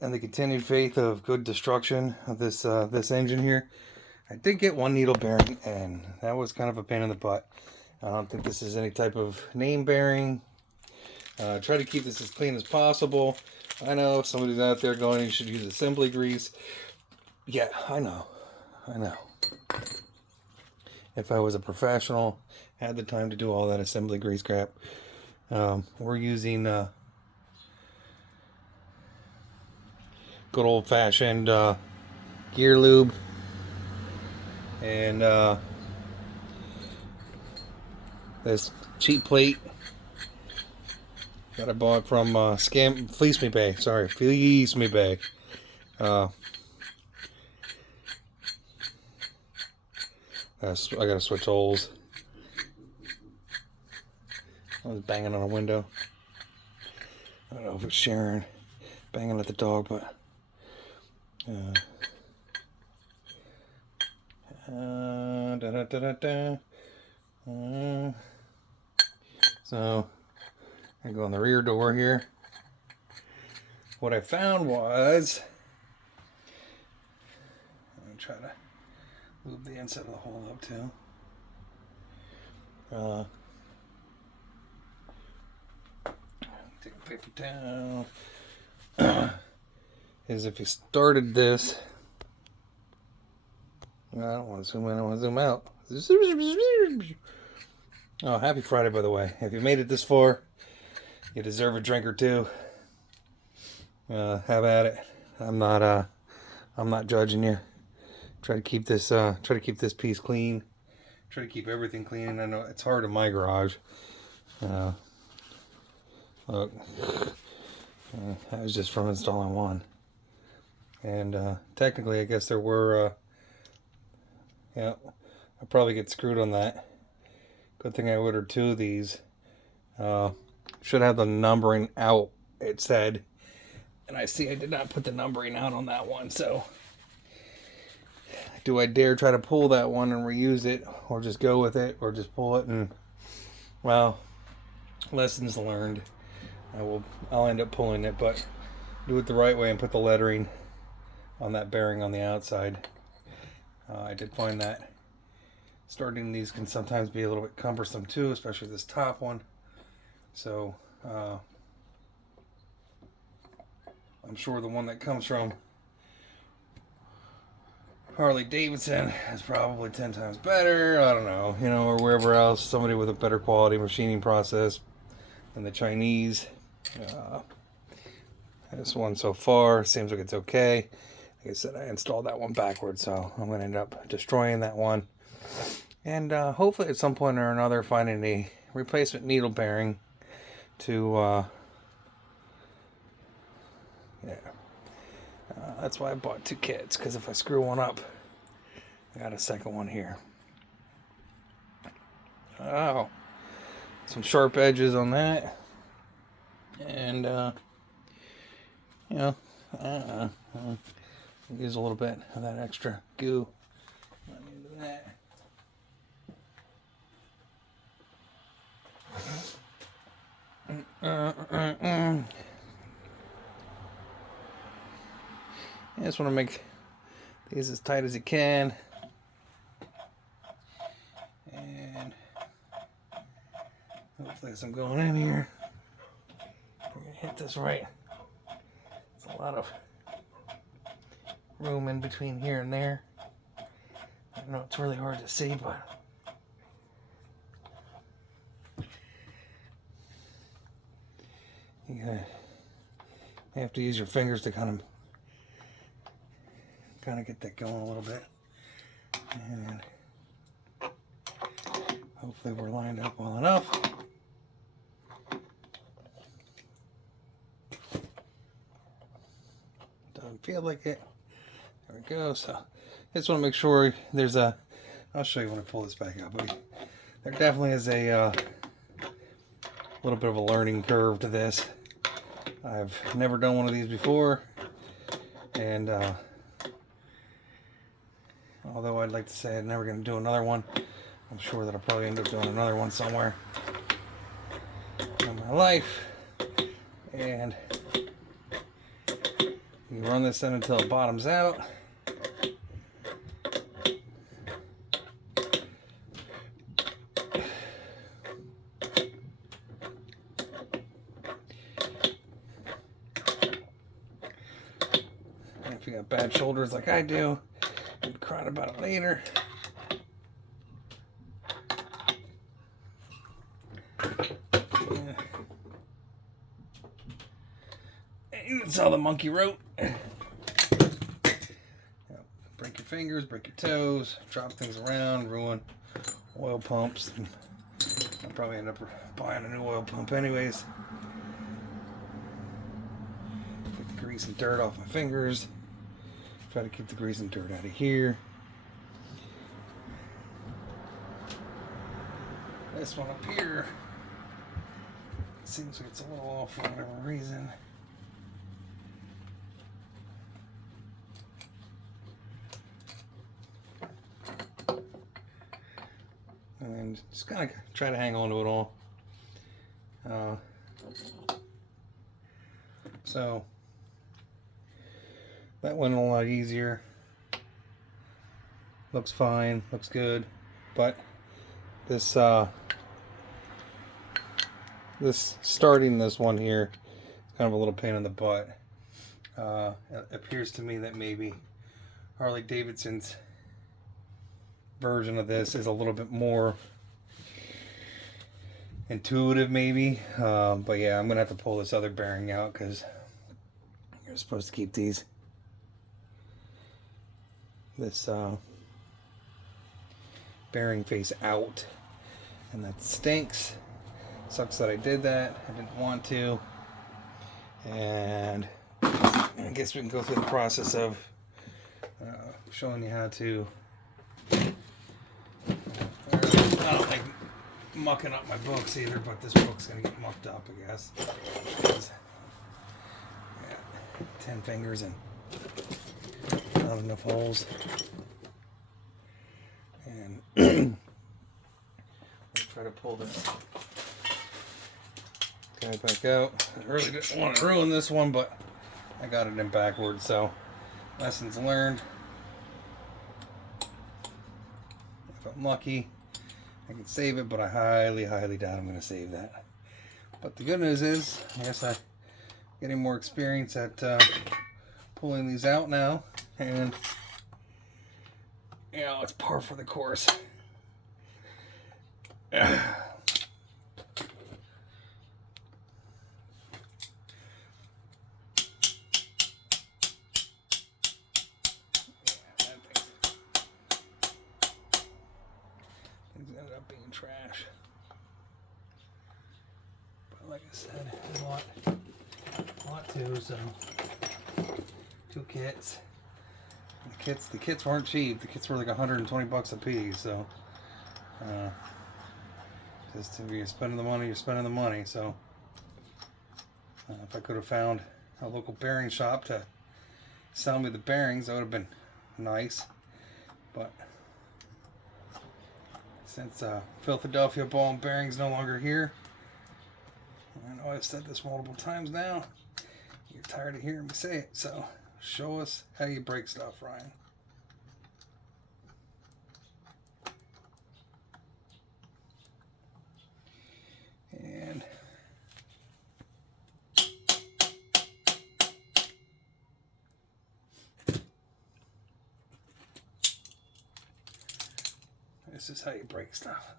in the continued faith of good destruction of this engine here, I did get one needle bearing, and that was kind of a pain in the butt. I don't think this is any type of name bearing. Try to keep this as clean as possible. I know somebody's out there going, you should use assembly grease. Yeah, I know. If I was a professional, had the time to do all that assembly grease crap. We're using good old-fashioned gear lube and this cheap plate that I bought from Fleece Me Bay. Sorry, Fleece Me Bay. I gotta switch holes. I was banging on a window. I don't know if it's Sharon banging at the dog, but so I go on the rear door here. What I found was, I'm gonna try to move the inside of the hole up too. Take a paper towel. Is if you started this, I don't want to zoom in, I want to zoom out. Oh, happy Friday, by the way. If you made it this far, you deserve a drink or two. Have at it. I'm not judging you. Try to keep this piece clean. Try to keep everything clean. I know it's hard in my garage. Look, that was just from installing one. And technically, I guess there were. Yeah, I'll probably get screwed on that. Good thing I ordered 2 of these. Should have the numbering out, it said. And I see I did not put the numbering out on that one, so do I dare try to pull that one and reuse it, or just go with it, or just pull it and, well, lessons learned. I'll end up pulling it, but do it the right way and put the lettering on that bearing on the outside. I did find that starting these can sometimes be a little bit cumbersome too, especially this top one. So I'm sure the one that comes from Harley Davidson is probably 10 times better. I don't know, or wherever else, somebody with a better quality machining process than the Chinese. This one so far seems like it's okay. Like I said, I installed that one backwards, so I'm going to end up destroying that one. And hopefully at some point or another finding a replacement needle bearing to, that's why I bought 2 kits, because if I screw one up, I got a second one here. Oh, some sharp edges on that. And, use a little bit of that extra goo into that. I just want to make these as tight as you can. And hopefully as I'm going in here, I'm going to hit this right. It's a lot of room in between here and there. I know it's really hard to see, but you have to use your fingers to kind of get that going a little bit. And hopefully we're lined up well enough. Doesn't feel like it. There we go. So I just want to make sure there's a, I'll show you when I pull this back out, but there definitely is a little bit of a learning curve to this. I've never done one of these before, and although I'd like to say I'm never going to do another one, I'm sure that I'll probably end up doing another one somewhere in my life. And You run this in until it bottoms out. And if you got bad shoulders like I do, you'll be crying about it later. That's how the monkey wrote. Break your fingers, break your toes, drop things around, ruin oil pumps. I'll probably end up buying a new oil pump anyways. Get the grease and dirt off my fingers. Try to keep the grease and dirt out of here. This one up here seems like it's a little off for whatever reason. And just kind of try to hang on to it all. So that went a lot easier. Looks fine, looks good, but this starting this one here is kind of a little pain in the butt. It appears to me that maybe Harley Davidson's version of this is a little bit more intuitive maybe, but yeah, I'm gonna have to pull this other bearing out because you're supposed to keep this bearing face out, and that stinks. Sucks that I did that. I didn't want to, and I guess we can go through the process of showing you how to. I don't like mucking up my books either, but this book's gonna get mucked up, I guess. Yeah, 10 fingers and not enough holes. And I'll try to pull this guy back out. I really didn't want to ruin this one, but I got it in backwards, so lessons learned. If I'm lucky, I can save it, but I highly, highly doubt I'm going to save that. But the good news is, I guess I'm getting more experience at pulling these out now, and you know, it's par for the course. Things ended up being trash. But like I said, I bought two, so 2 kits. The kits weren't cheap. The kits were like $120 a piece, so just if you're spending the money, you're spending the money. So if I could have found a local bearing shop to sell me the bearings, that would have been nice. But since Philadelphia Ball and Bearings no longer here, I know I've said this multiple times now, you're tired of hearing me say it, so show us how you break stuff, Ryan. And this is how you break stuff.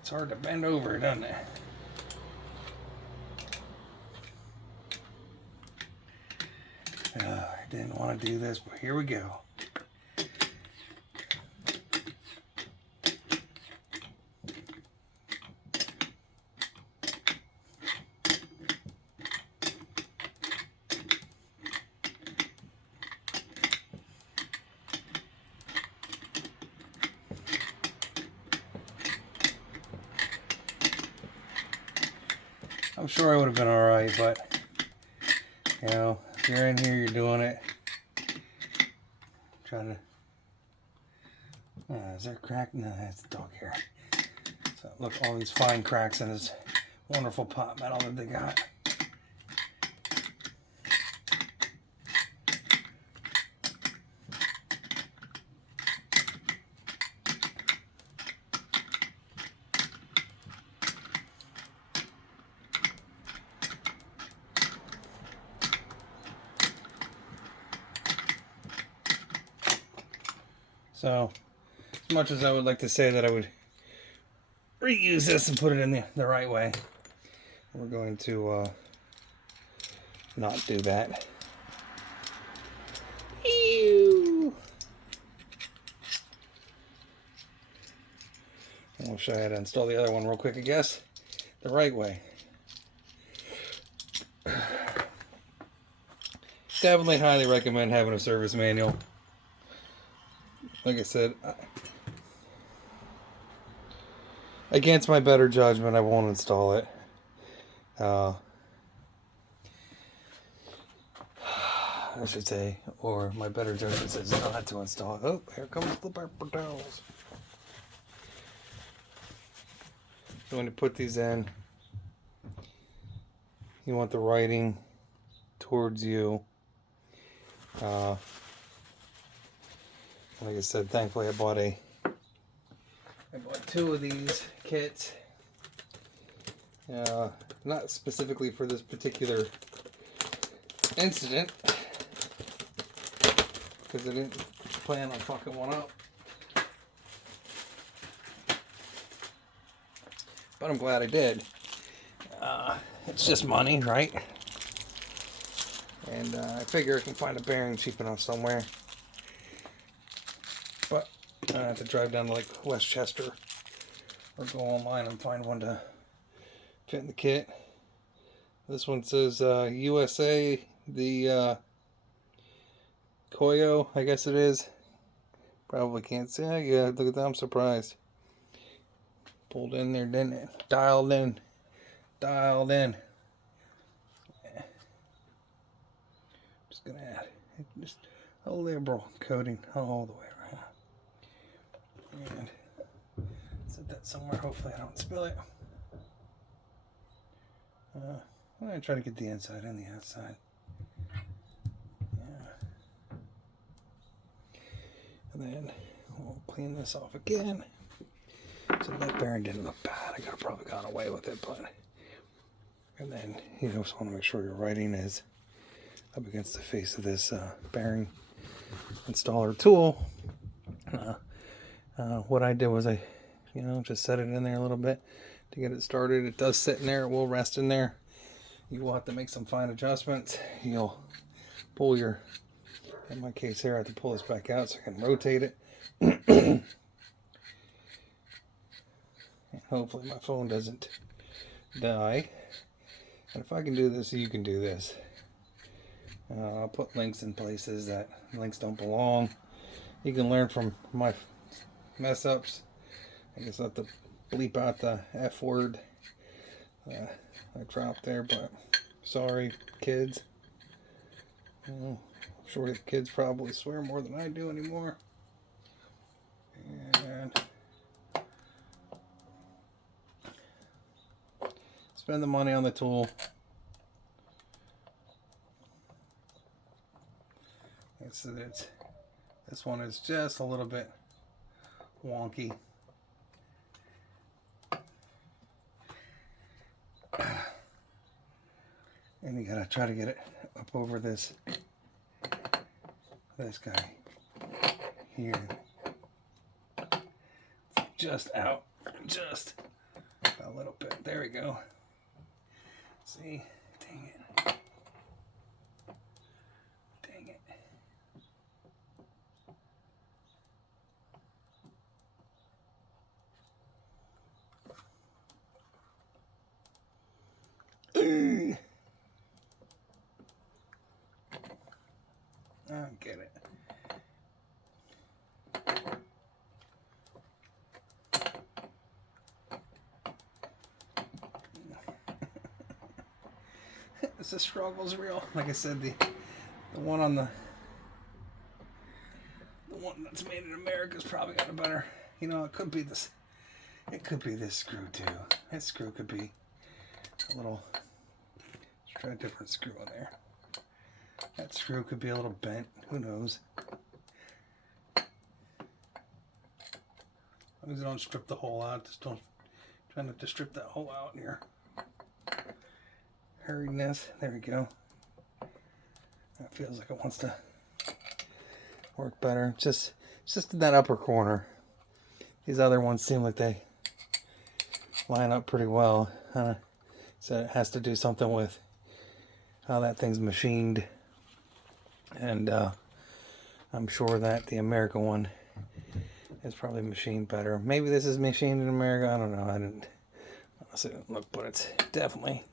It's hard to bend over, doesn't it? I didn't want to do this, but here we go. I'm sure I would have been alright, but you know, if you're in here, you're doing it. try to... is there a crack? No, that's dog hair. So look, all these fine cracks in this wonderful pot metal that they got. So, as much as I would like to say that I would reuse this and put it in the right way, we're going to not do that. Ew. And we'll show you how to install the other one real quick, I guess, the right way. Definitely highly recommend having a service manual. Like I said, against my better judgment, I won't install it. I should say, or my better judgment says not to install it. Oh, here comes the paper towels. So when you put these in, you want the writing towards you. Like I said, thankfully I bought two of these kits. Not specifically for this particular incident, because I didn't plan on fucking one up. But I'm glad I did. It's just money, right? And I figure I can find a bearing cheap enough somewhere. But I have to drive down to like Westchester or go online and find one to fit in the kit. This one says USA, the Koyo, I guess it is. Probably can't see. Yeah, look at that, I'm surprised. Pulled in there, didn't it? Dialed in. Dialed in. Just gonna add just a liberal coating all the way around. And set that somewhere, hopefully I don't spill it. I'm gonna try to get the inside and the outside. Yeah. And then we'll clean this off again. So that bearing didn't look bad. I could have probably gone away with it, but... And then you just want to make sure your writing is up against the face of this bearing installer tool. What I did was I, just set it in there a little bit to get it started. It does sit in there. It will rest in there. You will have to make some fine adjustments. You'll pull your, in my case here, I have to pull this back out so I can rotate it. And hopefully my phone doesn't die. And if I can do this, you can do this. I'll put links in places that links don't belong. You can learn from my mess ups. I guess I have to bleep out the F word I dropped there, but sorry, kids. I'm sure the kids probably swear more than I do anymore. And spend the money on the tool. So this one is just a little bit wonky. And you gotta try to get it up over this guy here. Just out, just a little bit. There we go. See, dang it. Dang it. I get it. The struggle's real. Like I said, the one on the that's made in America's probably got a better, you know, it could be this. It could be this screw too. This screw could be a little, let's try a different screw on there. That screw could be a little bent, who knows. As long as I don't strip the hole out, just don't, try not to strip that hole out in here. Hurriedness, there we go. That feels like it wants to work better. It's just in that upper corner. These other ones seem like they line up pretty well. So it has to do something with how that thing's machined. And I'm sure that the American one is probably machined better. Maybe this is machined in America. I don't know. I didn't honestly look, but it's definitely.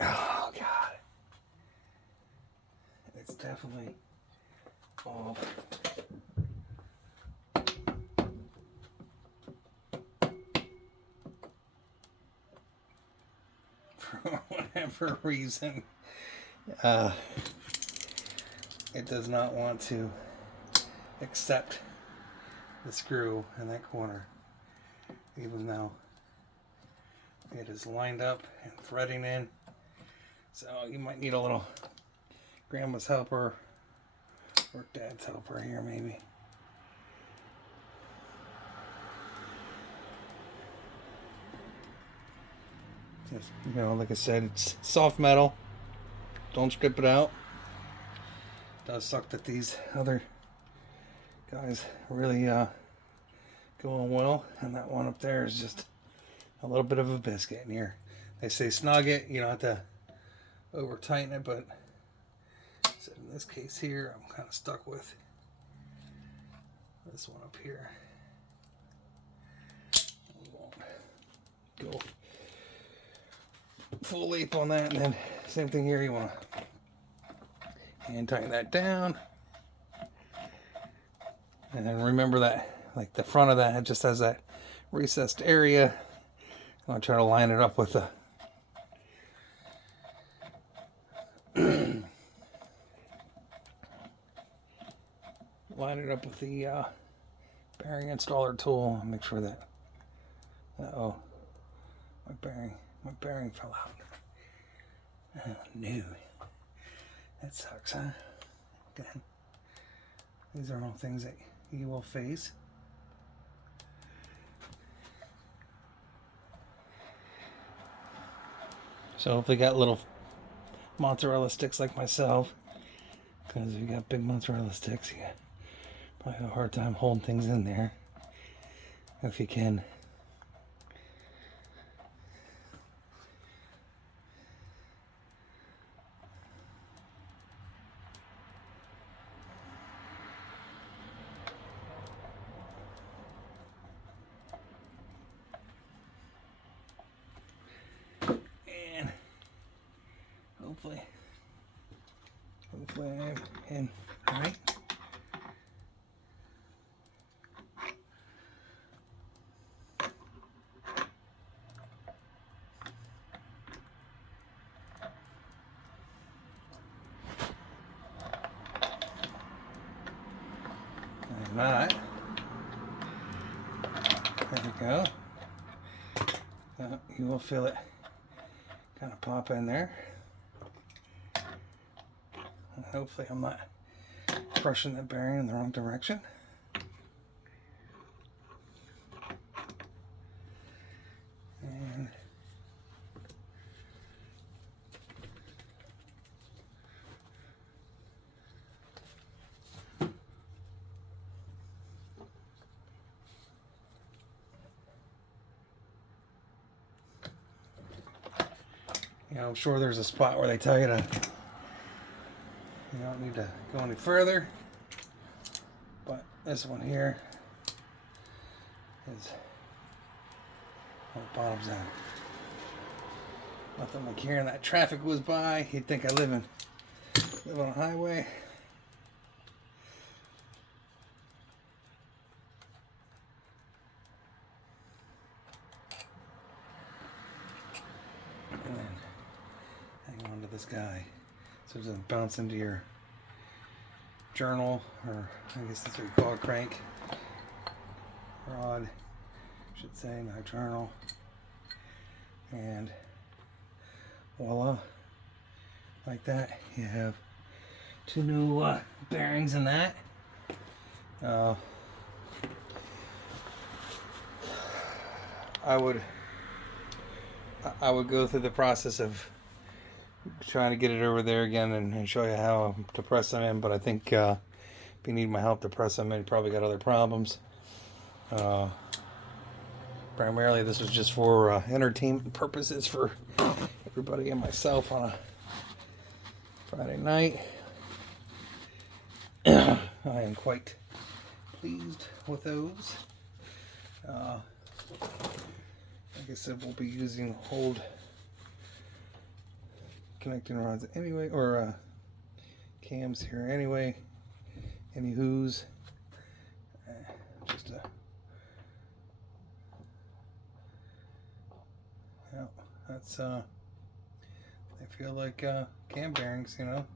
Oh God, it's definitely off. For whatever reason, it does not want to accept the screw in that corner, even though it is lined up and threading in. So you might need a little grandma's helper or dad's helper here maybe. Just, you know, like I said, it's soft metal. Don't strip it out. It does suck that these other guys really go on well, and that one up there is just a little bit of a biscuit in here. They say snug it, you don't have to over tighten it, but so in this case here, I'm kind of stuck with this one up here. We won't go full leap on that, and then same thing here. You want to hand tighten that down, and then remember that, like the front of that, it just has that recessed area. I'm gonna try to line it up with the bearing installer tool and make sure that. Uh-oh, my bearing fell out. Oh no, that sucks, huh? Again, these are all things that you will face. So if they got little mozzarella sticks like myself, because if you got big mozzarella sticks, you probably have a hard time holding things in there. If you can. And hopefully I'm in right. I'm not. There we go. You will feel it kind of pop in there. And hopefully I'm not crushing the bearing in the wrong direction. And you know, I'm sure there's a spot where they tell you to, you don't need to go any further, but this one here is how it bottoms out. Nothing like hearing that traffic was by. You'd think I live on a highway. And then hang on to this guy so it doesn't bounce into your journal, or I guess that's what you call a crank rod, I should say, not journal. And voila, like that, you have two new bearings in that. I would go through the process of trying to get it over there again and show you how to press them in, but I think if you need my help to press them in, you probably got other problems. Primarily this was just for entertainment purposes for everybody and myself on a Friday night. I am quite pleased with those. Like I said, we'll be using old connecting rods anyway, or cams here anyway. Anywho's, just yeah, that's I feel like cam bearings, you know,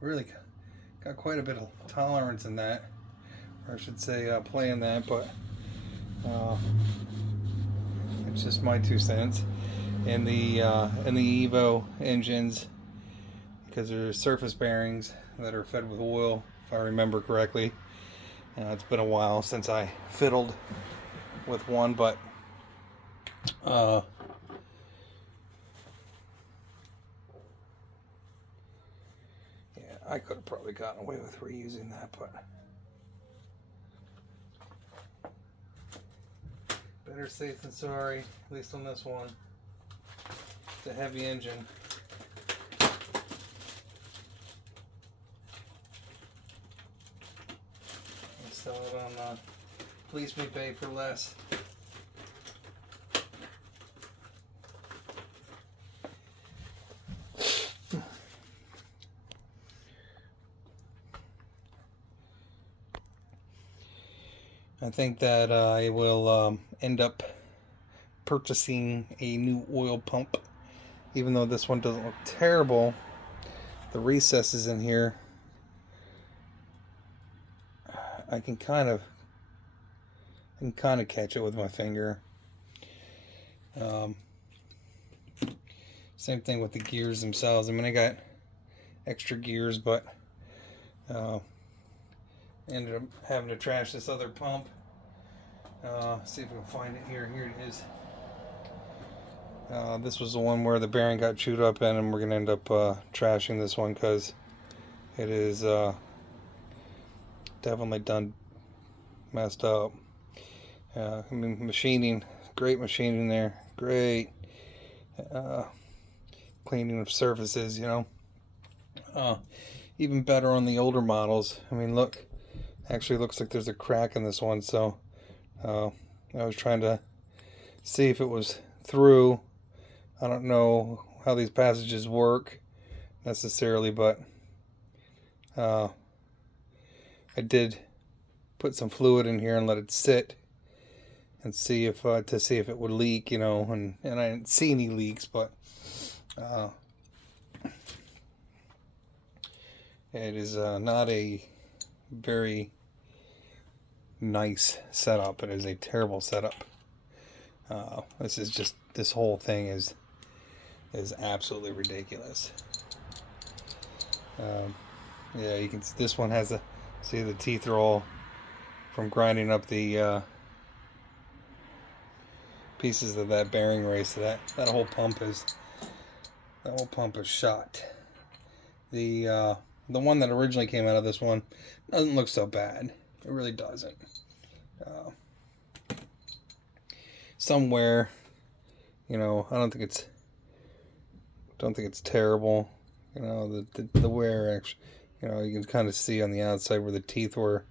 really got quite a bit of tolerance in that, or I should say play in that, but it's just my 2 cents. In the Evo engines, because they're surface bearings that are fed with oil, if I remember correctly. It's been a while since I fiddled with one, but yeah, I could have probably gotten away with reusing that, but better safe than sorry, at least on this one. It's a heavy engine. I'll sell it on Please Me Pay for less. I think that I will end up purchasing a new oil pump, even though this one doesn't look terrible. The recesses in here, I can kind of catch it with my finger. Same thing with the gears themselves. I mean, I got extra gears, but ended up having to trash this other pump. See if we can find it here. Here it is. This was the one where the bearing got chewed up in, and we're going to end up trashing this one because it is definitely done messed up. I mean, machining, great machining there, great cleaning of surfaces, you know. Even better on the older models. I mean, look, actually looks like there's a crack in this one, so I was trying to see if it was through. I don't know how these passages work necessarily, but I did put some fluid in here and let it sit and see if to see if it would leak, you know, and I didn't see any leaks, but it is not a very nice setup. It is a terrible setup. This whole thing is absolutely ridiculous. Yeah, you can. This one has see the teeth are all from grinding up the pieces of that bearing race. So that whole pump is shot. The one that originally came out of this one doesn't look so bad. It really doesn't. Somewhere, you know, I don't think it's terrible. You know, the wear actually, you know, you can kind of see on the outside where the teeth were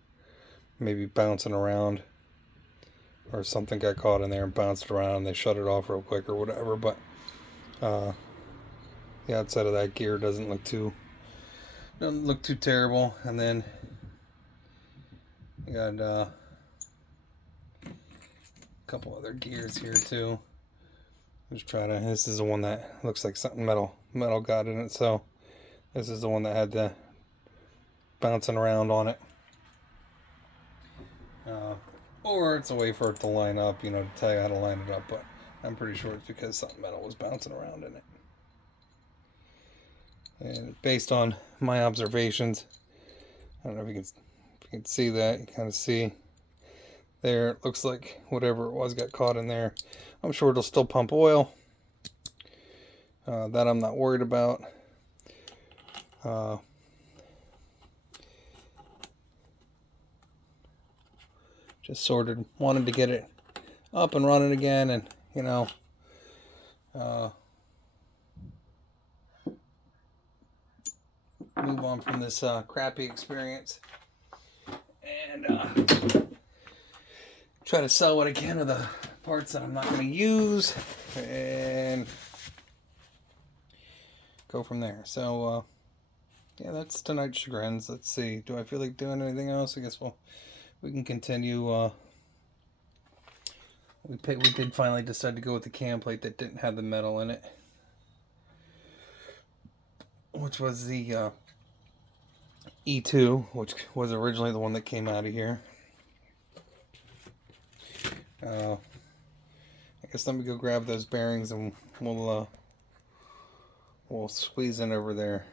maybe bouncing around, or something got caught in there and bounced around, and they shut it off real quick or whatever. But the outside of that gear doesn't look too terrible. And then you got a couple other gears here too. Just try to. This is the one that looks like something metal got in it. So this is the one that had the bouncing around on it. Or it's a way for it to line up, you know, to tell you how to line it up, but I'm pretty sure it's because something metal was bouncing around in it. And based on my observations, I don't know if you can see that. You kind of see there, it looks like whatever it was got caught in there. I'm sure it'll still pump oil. That I'm not worried about. Just sort of wanted to get it up and running again, and you know, move on from this crappy experience, and try to sell what I can of the parts that I'm not going to use, and go from there. So yeah, that's tonight's chagrins. Let's see, do I feel like doing anything else? I guess we can continue. We did finally decide to go with the cam plate that didn't have the metal in it, which was the E2, which was originally the one that came out of here. I guess let me go grab those bearings and we'll squeeze in over there.